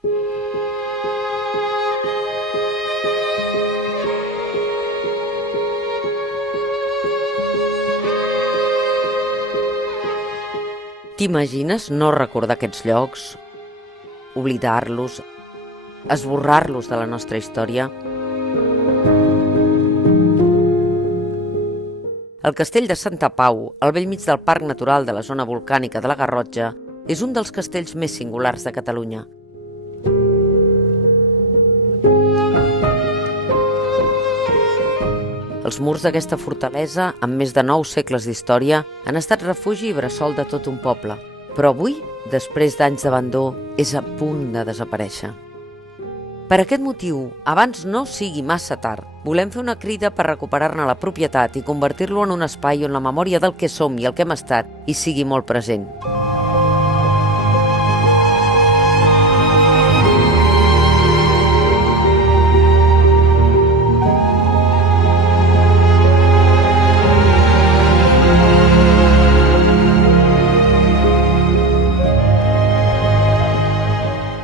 T'imagines no recordar aquests llocs, oblidar-los, esborrar-los de la nostra història? El castell de Santa Pau, al bell mig del Parc Natural de la Zona Volcànica de la Garrotxa, és un dels castells més singulars de Catalunya. Els murs d'aquesta fortalesa, amb més de 9 segles d'història, han estat refugi i bressol de tot un poble. Però avui, després d'anys d'abandó, és a punt de desaparèixer. Per aquest motiu, abans no sigui massa tard, volem fer una crida per recuperar-ne la propietat i convertir-lo en un espai on la memòria del que som i el que hem estat hi sigui molt present.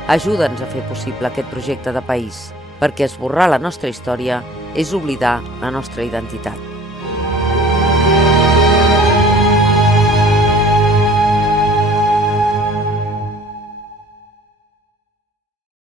Ajuda'ns a fer possible aquest projecte de país, perquè esborrar la nostra història és oblidar la nostra identitat.